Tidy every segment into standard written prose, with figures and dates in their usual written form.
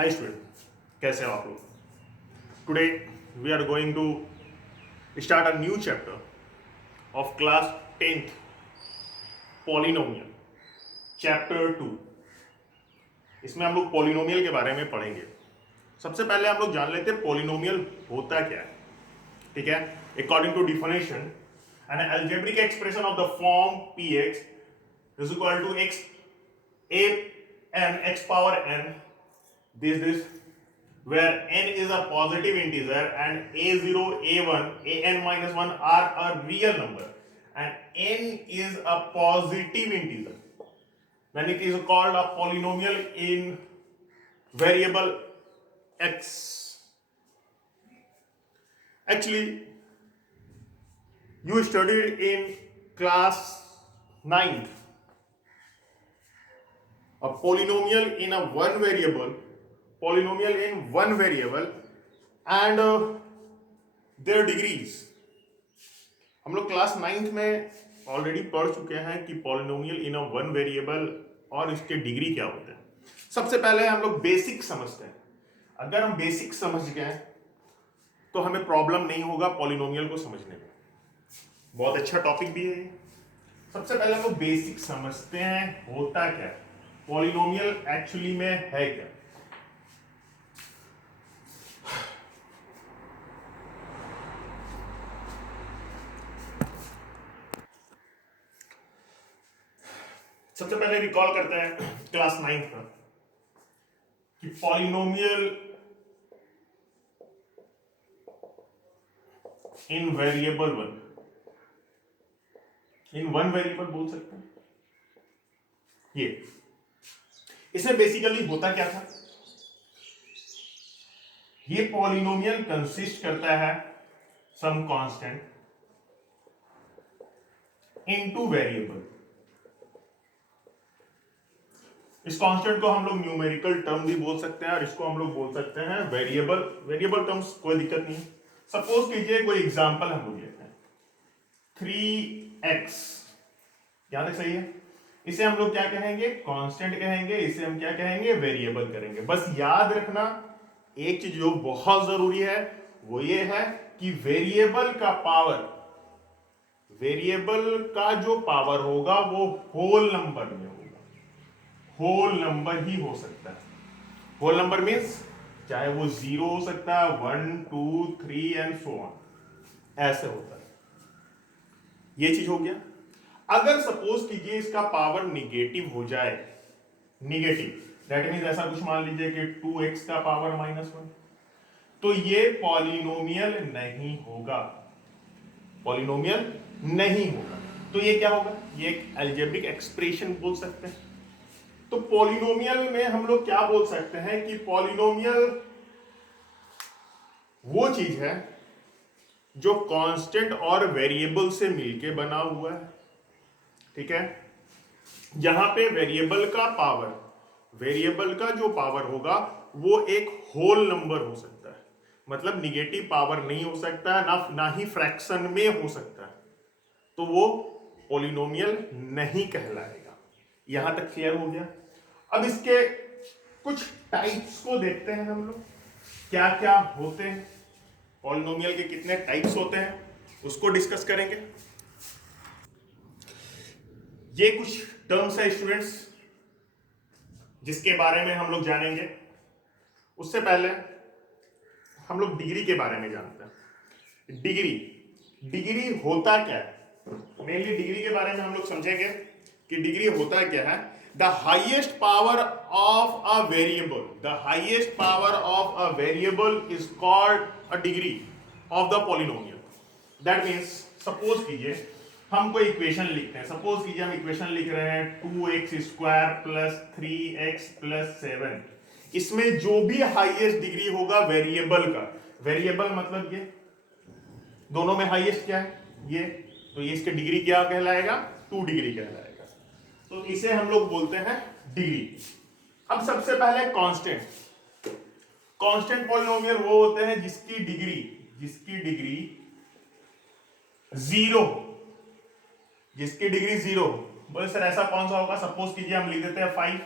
Hi student, कैसे हो आप लोग? Today we are going to start a new chapter of class 10th polynomial chapter 2। इसमें हम लोग पॉलिनोमियल के बारे में पढ़ेंगे। सबसे पहले हम लोग जान लेते हैं पॉलिनोमियल होता क्या है। ठीक है, according to definition an algebraic expression of the form P X is equal to X A N X power N this where n is a positive integer and a0 a1 an minus 1 are a real number and n is a positive integer, then it is called a polynomial in variable x. Actually, you studied in class 9th a polynomial in a one variable and their degrees. हम लोग class 9th में already पढ़ चुके हैं कि polynomial in a one variable और इसके degree क्या होते हैं। सबसे पहले हम लोग बेसिक समझते हैं। अगर हम बेसिक समझ गए तो हमें प्रॉब्लम नहीं होगा पॉलिनोमियल को समझने में। बहुत अच्छा टॉपिक भी है। सबसे पहले हम लोग बेसिक समझते हैं होता क्या है, पॉलिनोमियल एक्चुअली में है क्या। सबसे पहले रिकॉल करते हैं क्लास 9th का कि पॉलिनोमियल इन वेरिएबल वन वेरिएबल बोल सकते हैं। ये इसमें बेसिकली होता क्या था, ये पॉलिनोमियल कंसिस्ट करता है सम कांस्टेंट इनटू वेरिएबल। इस कांस्टेंट को हम लोग न्यूमेरिकल टर्म भी बोल सकते हैं और इसको हम लोग बोल सकते हैं वेरिएबल टर्म्स, कोई दिक्कत नहीं। सपोज कीजिए कोई एग्जांपल हम लोग लेते हैं 3x, यहां तक सही है। इसे हम लोग क्या कहेंगे, कांस्टेंट कहेंगे। इसे हम क्या कहेंगे, वेरिएबल करेंगे। बस याद रखना एक चीज जो बहुत जरूरी है वो ये है कि वेरिएबल का जो पावर होगा वो होल नंबर में होगा। होल नंबर ही हो सकता है। होल नंबर मीन्स चाहे वो 0 हो सकता है, 1 2 3 एंड सो ऑन, ऐसे होता है। ये चीज हो गया। अगर सपोज कीजिए इसका पावर निगेटिव हो जाए, निगेटिव दैट मीन्स ऐसा कुछ मान लीजिए कि 2x का पावर -1, तो ये पॉलिनोमियल नहीं होगा। पॉलिनोमियल नहीं होगा तो ये क्या होगा, ये एक अलजेब्रिक एक्सप्रेशन बोल सकते हैं। तो पॉलिनोमियल में हम लोग क्या बोल सकते हैं कि पॉलिनोमियल वो चीज है जो कांस्टेंट और वेरिएबल से मिलके बना हुआ है। ठीक है, यहां पे वेरिएबल का जो पावर होगा वो एक होल नंबर हो सकता है, मतलब निगेटिव पावर नहीं हो सकता है, ना ही फ्रैक्शन में हो सकता है, तो वो पॉलिनोमियल नहीं कहलाएगा। यहां तक क्लियर हो गया। अब इसके कुछ टाइप्स को देखते हैं हम लोग, क्या क्या होते हैं, पॉलिनोमियल के कितने टाइप्स होते हैं उसको डिस्कस करेंगे। ये कुछ टर्म्स है स्टूडेंट्स जिसके बारे में हम लोग जानेंगे। उससे पहले हम लोग डिग्री के बारे में जानते हैं। डिग्री होता क्या है, मेनली डिग्री के बारे में हम लोग समझेंगे कि डिग्री होता क्या है। The highest power of a variable is called a degree of the polynomial. That means suppose कीजिए हम कोई इक्वेशन लिखते हैं। सपोज कीजिए हम इक्वेशन लिख रहे हैं 2x² प्लस 3x प्लस 7। इसमें जो भी हाईएस्ट डिग्री होगा वेरिएबल का, वेरिएबल मतलब ये दोनों में हाईएस्ट क्या है, ये, तो ये इसके डिग्री क्या कहलाएगा, 2 डिग्री कहलाएगा। तो इसे हम लोग बोलते हैं डिग्री। अब सबसे पहले कांस्टेंट पॉलिनोमियल वो होते हैं जिसकी डिग्री 0, जिसकी डिग्री 0। बोले सर ऐसा कौन सा होगा, सपोज कीजिए हम लिख देते हैं 5,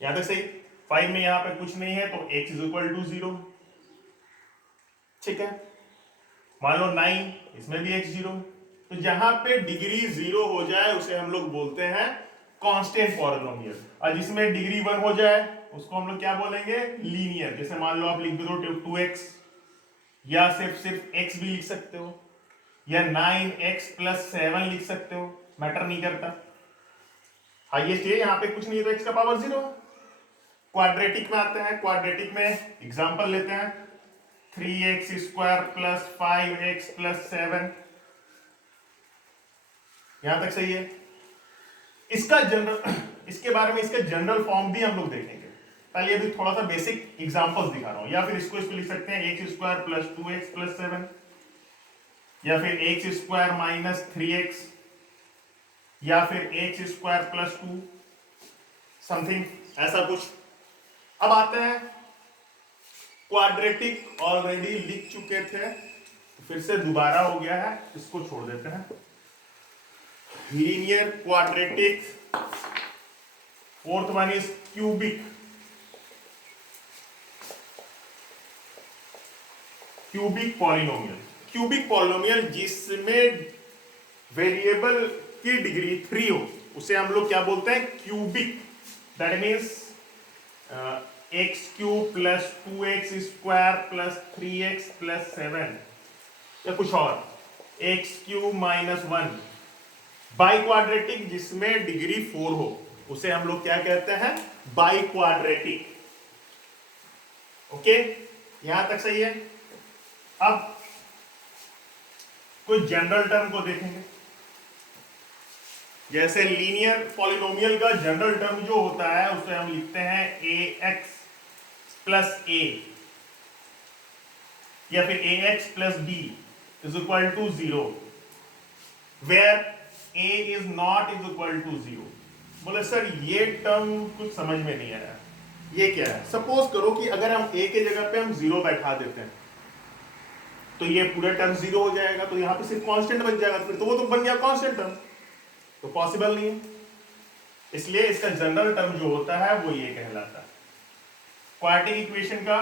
यहां तक सही। 5 में यहाँ पे कुछ नहीं है तो x इज इक्वल टू 0, ठीक है। मान लो 9, इसमें भी x 0। तो जहां पे डिग्री 0 हो जाए उसे हम लोग बोलते हैं कांस्टेंट पॉलिनोमियल, और जिसमें डिग्री 1 हो जाए उसको हम लोग क्या बोलेंगे, लीनियर। जैसे मान लो आप लिख दो 2x, या सिर्फ x भी लिख सकते हो, या 9x प्लस 7 लिख सकते हो, मैटर नहीं करता। हाईएस्ट है, यहाँ पे कुछ नहीं है तो x का पावर 0। क्वाड्रेटिक में आते हैं, क्वाड्रेटिक में एग्जांपल लेते हैं 3x square plus 5x plus 7, यहां तक सही है। इसका जनरल इसके बारे में इसका जनरल फॉर्म भी हम लोग देखेंगे, पहले अभी थोड़ा सा बेसिक एग्जांपल्स दिखा रहा हूं। या फिर इसको लिख सकते हैं x square plus 2x plus 7, या फिर x स्क्वायर माइनस 3x, या फिर x स्क्वायर प्लस 2, समथिंग ऐसा कुछ। अब आते हैं क्वाड्रेटिक, ऑलरेडी लिख चुके थे तो फिर से दोबारा हो गया है, इसको छोड़ देते हैं। Linear, quadratic, fourth one is cubic. Cubic polynomial, cubic polynomial जिसमें वेरिएबल की डिग्री 3 हो उसे हम लोग क्या बोलते हैं, cubic. That means x cube plus 2x square plus 3x plus 7, या कुछ और x cube minus 1। By quadratic जिसमें डिग्री 4 हो उसे हम लोग क्या कहते हैं, बाई क्वाड्रेटिक। ओके, यहां तक सही है। अब कुछ जनरल टर्म को देखेंगे। जैसे लीनियर पॉलिनोमियल का जनरल टर्म जो होता है उसे हम लिखते हैं ax प्लस a, या फिर ax plus b is equal to 0, where a is not is equal to 0। बोले सर ये टर्म कुछ समझ में नहीं आया, ये क्या है। सपोज करो कि अगर हम a के जगह पे हम 0 बैठा देते हैं तो ये पूरा टर्म 0 हो जाएगा, तो यहां पे सिर्फ कांस्टेंट बच जाएगा, फिर तो वो तो बन गया कांस्टेंट टर्म, तो पॉसिबल नहीं है। इसलिए इसका जनरल टर्म जो होता है वो ये कहलाता है। क्वाड्रेटिक इक्वेशन का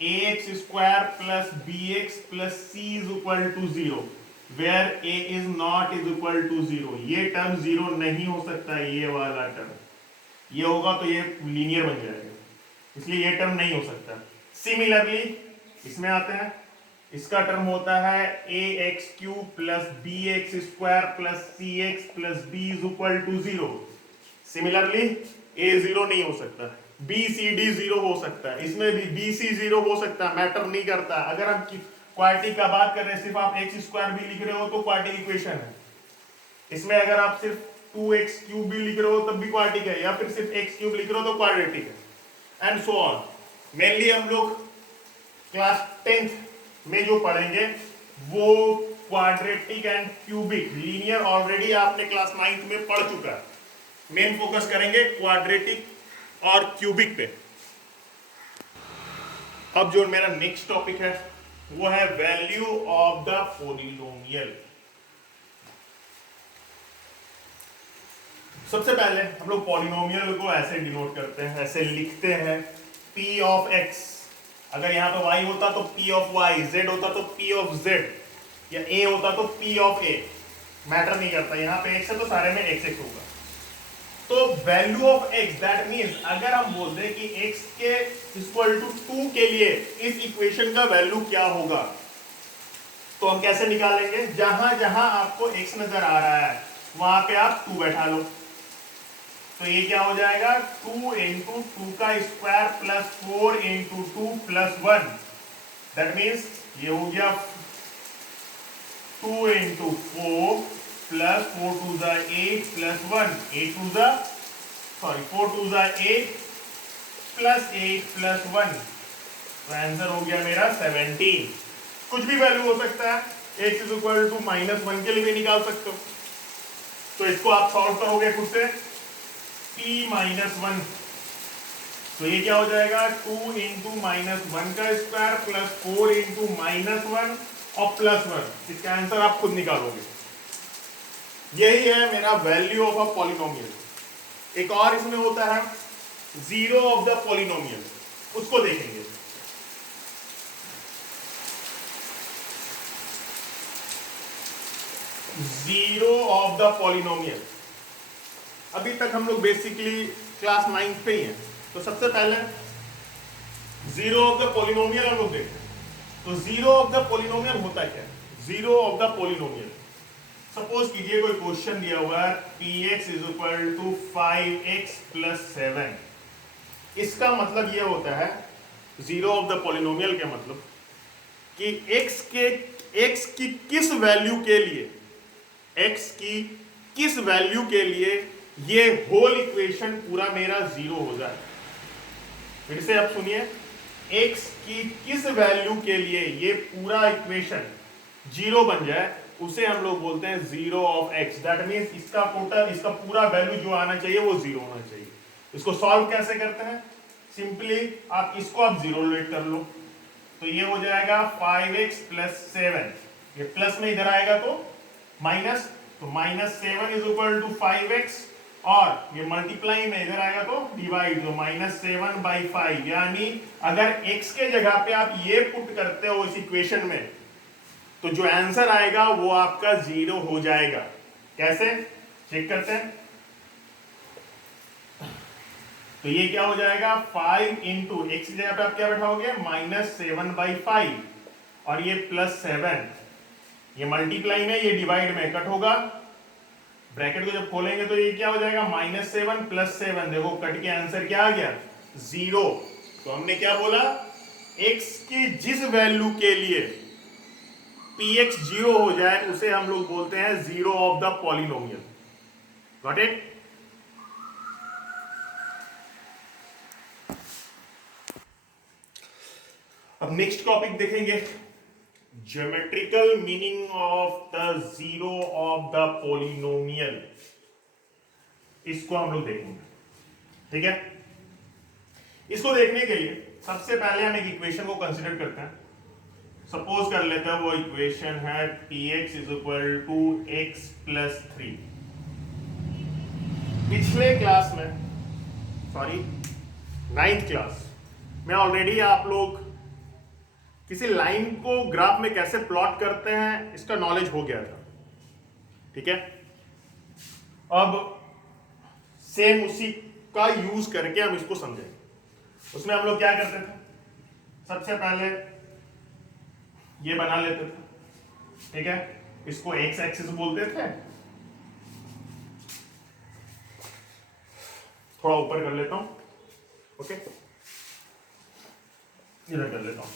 ax square plus bx plus c is equal to 0, where a is not is equal to 0। ये टर्म 0 नहीं हो सकता, ये वाला टर्म ये होगा तो ये लीनियर बन जाएगा, इसलिए ये टर्म नहीं हो सकता। सिमिलरली इसमें आते हैं, इसका टर्म होता है ax cube plus bx square plus cx plus b is equal to 0। Similarly a 0 नहीं हो सकता, b c d 0 हो सकता है, इसमें भी b c 0 हो सकता है, मैटर नहीं करता। अगर हम क्वाड्रेटिक का बात कर रहे हैं, सिर्फ आप x स्क्वायर भी लिख रहे हो तो क्वाड्रेटिक इक्वेशन है। इसमें अगर आप सिर्फ 2x क्यूब भी लिख रहे हो तब भी क्वाड्रेटिक है, या फिर सिर्फ x क्यूब लिख रहे हो तो क्वाड्रेटिक है, एंड सो ऑन। मेनली हम लोग क्लास 10th में जो पढ़ेंगे वो quadratic and cubic. Linear already आपने क्लास 9th में पढ़ चुका है, मेन फोकस करेंगे क्वाड्रेटिक और क्यूबिक पे। अब जो मेरा नेक्स्ट टॉपिक है वो है वैल्यू ऑफ द पॉलिनोमियल। सबसे पहले हम लोग पॉलिनोमियल को ऐसे डिनोट करते हैं, ऐसे लिखते हैं p ऑफ x। अगर यहाँ पे y होता तो p ऑफ y, z होता तो p ऑफ z, या a होता तो p ऑफ a, मैटर नहीं करता। यहाँ पे x है तो सारे में x x होगा। तो value of x, that means अगर हम बोल दें कि x के इक्वल टू 2 के लिए इस इक्वेशन का वैल्यू क्या होगा, तो हम कैसे निकालेंगे। जहां जहां आपको x नजर आ रहा है वहां पे आप 2 बैठा लो, तो ये क्या हो जाएगा 2 इंटू 2 का square plus 4 into 2 plus 1, that means ये हो गया 2 इंटू 4 प्लस 4 टू ज़ा 8 प्लस 1, 4 टू ज़ा 8 प्लस 8 प्लस 1, तो आंसर हो गया मेरा 17। कुछ भी वैल्यू हो सकता है, x इज इक्वल टू -1 के लिए भी निकाल सकते हो। तो इसको आप सॉल्व करोगे खुद से, p -1, तो ये क्या हो जाएगा 2 इंटू -1 का स्क्वायर प्लस 4 इंटू -1 और प्लस 1। इसका आंसर आप खुद निकालोगे। यही है मेरा वैल्यू ऑफ अ पॉलिनोमियल। एक और इसमें होता है जीरो ऑफ द पॉलिनोमियल, उसको देखेंगे। जीरो ऑफ द पॉलिनोमियल, अभी तक हम लोग बेसिकली क्लास 9 पे ही हैं, तो सबसे पहले जीरो ऑफ द पॉलिनोमियल हम लोग देखते हैं। तो जीरो ऑफ द पॉलिनोमियल होता क्या है? Zero of the polynomial, suppose कीजिए कोई क्वेश्चन दिया हुआ है px is equal to 5x plus 7, इसका मतलब ये होता है जीरो ऑफ द पॉलिनोमियल के मतलब कि x की किस वैल्यू के लिए, x की किस वैल्यू के लिए ये होल इक्वेशन पूरा मेरा जीरो हो जाए। फिर से आप सुनिए, x की किस वैल्यू के लिए ये पूरा इक्वेशन जीरो बन जाए, उसे हम लोग बोलते हैं zero of x। That means इसका टोटल, इसका पूरा वैल्यू जो आना चाहिए वो जीरो होना चाहिए। इसको सॉल्व कैसे करते हैं? सिंपली आप इसको आप जीरो लेट कर लो, तो ये हो जाएगा 5x प्लस 7, ये प्लस में इधर आएगा तो माइनस, तो minus 7 is equal to 5x, और ये मल्टीप्लाई में इधर आएगा तो डिवाइड, तो माइनस 7 बाई 5। यानी अगर x के जगह पे आप ये पुट करते हो इस इक्वेशन में, तो जो आंसर आएगा वो आपका जीरो हो जाएगा। कैसे चेक करते हैं? तो ये क्या हो जाएगा 5 इंटू एक्स की जगह पे आप क्या बैठाओगे माइनस 7 बाई 5, और ये प्लस 7, ये मल्टीप्लाई में ये डिवाइड में कट होगा, ब्रैकेट को जब खोलेंगे तो ये क्या हो जाएगा माइनस 7 प्लस 7, देखो कट के आंसर क्या आ गया जीरो। तो हमने क्या बोला, x की जिस वैल्यू के लिए px जीरो हो जाए उसे हम लोग बोलते हैं zero of the polynomial. Got it? अब नेक्स्ट टॉपिक देखेंगे, geometrical meaning of the zero of the polynomial, इसको हम लोग देखेंगे। ठीक है, इसको देखने के लिए सबसे पहले हम एक इक्वेशन को कंसीडर करते हैं। सपोज कर लेते हैं वो इक्वेशन है px is equal to x plus 3। पिछले क्लास में, सॉरी 9th क्लास में ऑलरेडी आप लोग किसी लाइन को ग्राफ में कैसे प्लॉट करते हैं इसका नॉलेज हो गया था। ठीक है, अब सेम उसी का यूज करके हम इसको समझेंगे। उसमें हम लोग क्या करते थे, सबसे पहले ये बना लेते थे। ठीक है, इसको एक्स एक्सिस बोलते थे, थोड़ा ऊपर कर लेता हूं, ओके इधर कर लेता हूं।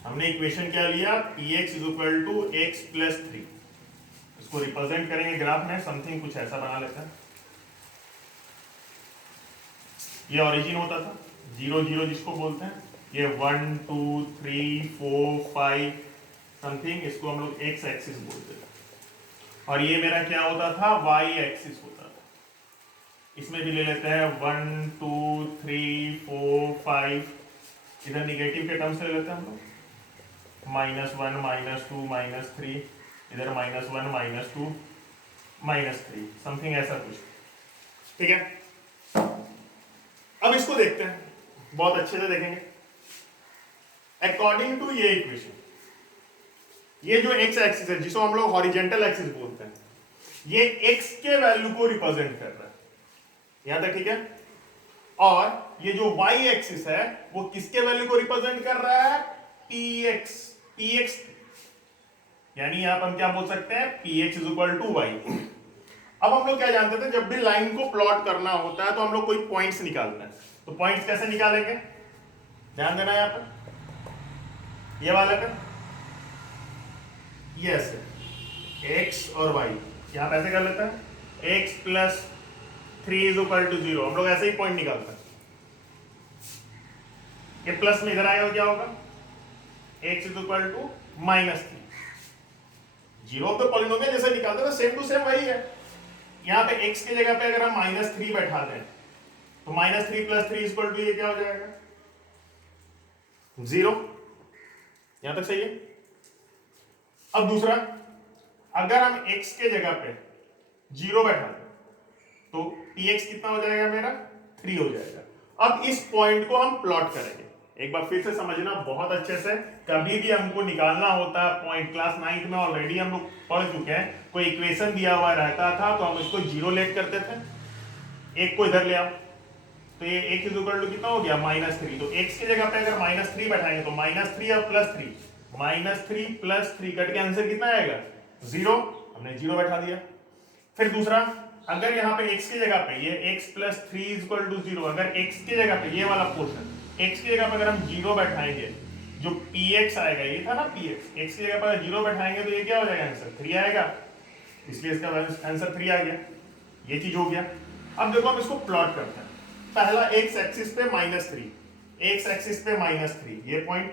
हमने इक्वेशन क्या लिया, px is equal to X plus 3। इसको रिप्रेजेंट करेंगे ग्राफ में, समथिंग कुछ ऐसा बना लेते हैं। ये ओरिजिन होता था 0 0 जिसको बोलते हैं, ये 1 2 3 4 5 समथिंग, इसको हम लोग एक्स एक्सिस बोलते थे। और ये मेरा क्या होता था, वाई एक्सिस होता था। इसमें भी ले लेते हैं 1 2 3 4 5, इधर निगेटिव के टर्म से ले लेते हैं हम लोग, -1 -2 -3, इधर -1 -2 -3, समथिंग ऐसा कुछ। ठीक है, अब इसको देखते हैं, बहुत अच्छे से देखेंगे। अकॉर्डिंग टू ये इक्वेशन, ये जो एक्स एक्सिस है जिसको हम लोग हॉरिजेंटल एक्सिस बोलते हैं, ये एक्स के वैल्यू को रिप्रेजेंट कर रहा है, यहां तक ठीक है। और ये जो वाई एक्सिस है वो किसके वैल्यू को रिप्रेजेंट कर रहा है, px। px यानी यहां पर हम क्या बोल सकते हैं, px is equal to Y. अब हम लोग क्या जानते थे, जब भी लाइन को प्लॉट करना होता है तो हम लोग कोई पॉइंट्स निकालते हैं। तो पॉइंट्स कैसे निकालेंगे, ध्यान देना यहां पर, ये वाला पर, ये ऐसे x और y, यहां पर ऐसे कर लेते हैं, x plus 3 is equal to 0। हम लोग ऐसे ही पॉइंट निकालते हैं। ये प्लस में इधर आएगा क्या होगा, x is equal to -3। Zero of the polynomial जैसे निकालते हैं सेम टू सेम वही है। यहाँ पे x की जगह पे अगर हम -3 बैठा दें तो -3 प्लस 3 इक्वल टू ये क्या हो जाएगा, 0। यहां तक सही है। अब दूसरा, अगर हम x के जगह पे 0 बैठा दें तो px कितना हो जाएगा मेरा, 3 हो जाएगा। अब इस पॉइंट को हम प्लॉट करेंगे। एक बार फिर से समझना बहुत अच्छे से, कभी भी हमको निकालना होता है पॉइंट, क्लास 9th में ऑलरेडी हम लोग पढ़ चुके हैं, कोई इक्वेशन दिया हुआ रहता था तो हम इसको जीरो लेट करते थे, एक को इधर ले आओ तो ये x इज इक्वल टू कितना हो गया -3, तो x की जगह पे अगर -3 बैठाएंगे तो -3 और +3, -3 + 3 कट के आंसर कितना आएगा 0, हमने 0 बैठा दिया। फिर दूसरा, अगर यहाँ पे x की जगह पे ये x + 3 = 0, अगर x की जगह पे ये वाला पोर्शन x की जगह पे अगर हम 0 बैठाएंगे, जो px आएगा ये था ना px, x की जगह पर 0 बैठाएंगे तो ये क्या हो जाएगा आंसर 3 आएगा, इसलिए इसका आंसर 3 आ गया। ये चीज हो गया। अब देखो हम इसको प्लॉट करते हैं। पहला x एक्सिस पे -3, x एक्सिस पे -3 ये पॉइंट,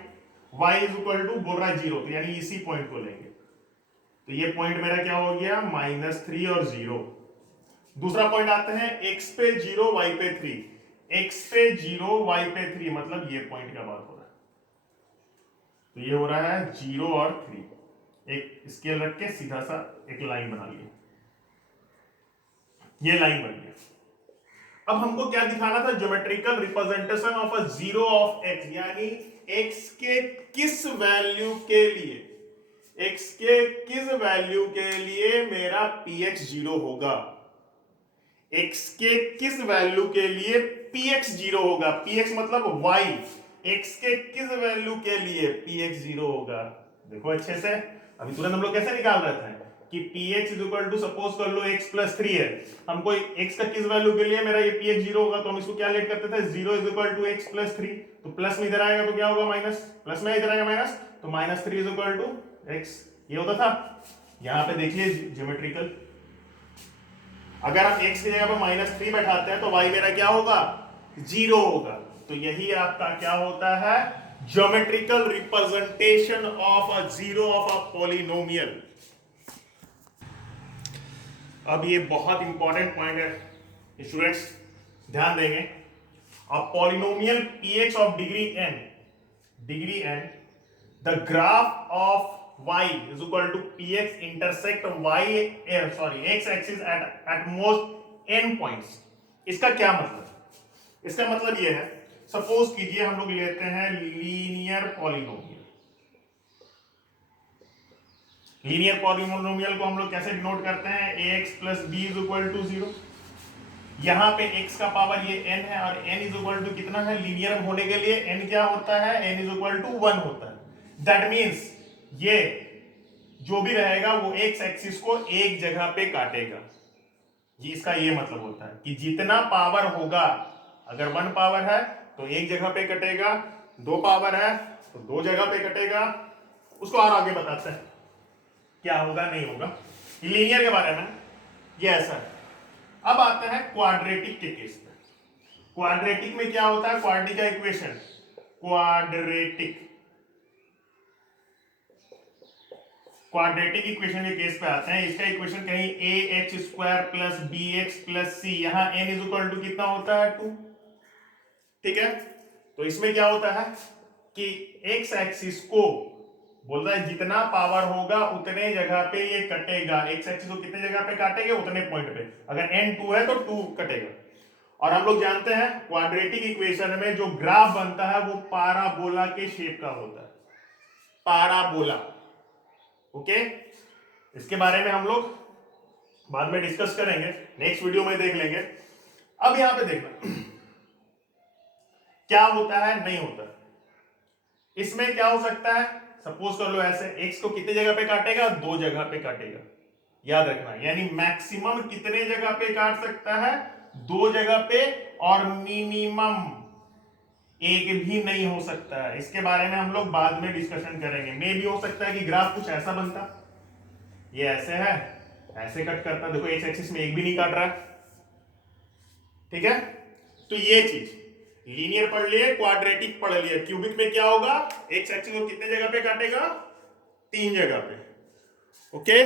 y = बोल रहा है 0, तो यानी इसी पॉइंट को लेंगे, तो ये पॉइंट मेरा क्या हो गया -3 और 0। दूसरा पॉइंट आते हैं x पे 0 y पे 3, x पे 0 y पे 3, मतलब ये पॉइंट का बात हो रहा है, तो ये हो रहा है 0 और 3, एक स्केल रख के सीधा सा एक लाइन बना लिया, ये लाइन बन गया। अब हमको क्या दिखाना था, geometrical representation of a zero of x, यानी x के किस वैल्यू के लिए, x के किस वैल्यू के लिए मेरा px 0 होगा, x के किस वैल्यू के लिए px 0 होगा, px मतलब y, x के किस वैल्यू के लिए px 0 होगा। देखो अच्छे से, अभी तुरंत हम लोग कैसे निकाल रहे थे कि px = सपोज कर लो x + 3 है, हमको x का किस वैल्यू के लिए मेरा ये px 0 होगा, तो हम इसको क्या लेट करते थे 0 = x + 3, तो प्लस में इधर आएगा तो क्या होगा माइनस, प्लस में इधर आएगा माइनस, तो -3 = x, ये होता था। यहां पे देखिए ज्योमेट्रिकल, अगर हम x की जगह पे -3 बैठाते हैं तो y मेरा क्या होगा 0 होगा, तो यही आपका क्या होता है geometrical representation of a zero of a polynomial. अब ये बहुत इंपॉर्टेंट पॉइंट है स्टूडेंट्स, ध्यान देंगे। अब polynomial px of degree n, the graph of y = px intersect x axis at most n points. इसका क्या मतलब, इसका मतलब ये है, सपोज कीजिए हम लोग लेते हैं लीनियर पॉलिनोमियल। लीनियर पॉलिनोमियल को हम लोग कैसे डिनोट करते हैं, ax + b = 0। यहां पे x का पावर ये n है और n = कितना है, लीनियर होने के लिए n क्या होता है, n = 1 होता है। दैट मींस ये जो भी रहेगा वो x एक्सिस को एक जगह पे काटेगा, ये इसका ये मतलब होता है कि जितना पावर होगा, अगर 1 पावर है तो एक जगह पे कटेगा, 2 पावर है तो 2 जगह पे कटेगा। उसको और आगे बताते हैं क्या होगा नहीं होगा, लीनियर के बारे में ये ऐसा है। अब आते हैं क्वाड्रेटिक के केस में। क्वाड्रेटिक में क्या होता है, क्वाड्रेटिक का इक्वेशन, क्वाड्रेटिक इक्वेशन के केस पे आते हैं। इसका इक्वेशन कहीं ax² + bx + c, यहां n = कितना होता है 2, ठीक है। तो इसमें क्या होता है कि x एक्सिस को बोल रहा है जितना पावर होगा उतने जगह पे ये कटेगा, x एक्सिस को कितने जगह पे काटेंगे, उतने पॉइंट पे, अगर n 2 है तो 2 कटेगा। और हम लोग जानते हैं क्वाड्रेटिक इक्वेशन में जो ग्राफ बनता है वो पाराबोला के शेप का होता है, पाराबोला, ओके। इसके बारे में हम लोग बाद में डिस्कस करेंगे, नेक्स्ट वीडियो में देख लेंगे। अब यहां पे देखना क्या होता है नहीं होता। इसमें क्या हो सकता है, सपोज कर लो ऐसे, x को कितने जगह पे काटेगा, 2 जगह पे काटेगा, याद रखना, यानी मैक्सिमम कितने जगह पे काट सकता है, 2 जगह पे, और मिनिमम एक भी नहीं हो सकता है। इसके बारे में हम लोग बाद में डिस्कशन करेंगे। मे भी हो सकता है कि ग्राफ कुछ ऐसा बनता, ये ऐसे है, ऐसे कट करता, देखो x एक्सिस में एक भी नहीं काट रहा, ठीक है। तो ये चीज लीनियर पढ़ लिए, क्वाड्रेटिक पढ़ लिए, क्यूबिक में क्या होगा, x एक्सिस को कितने जगह पे काटेगा, 3 जगह पे, ओके।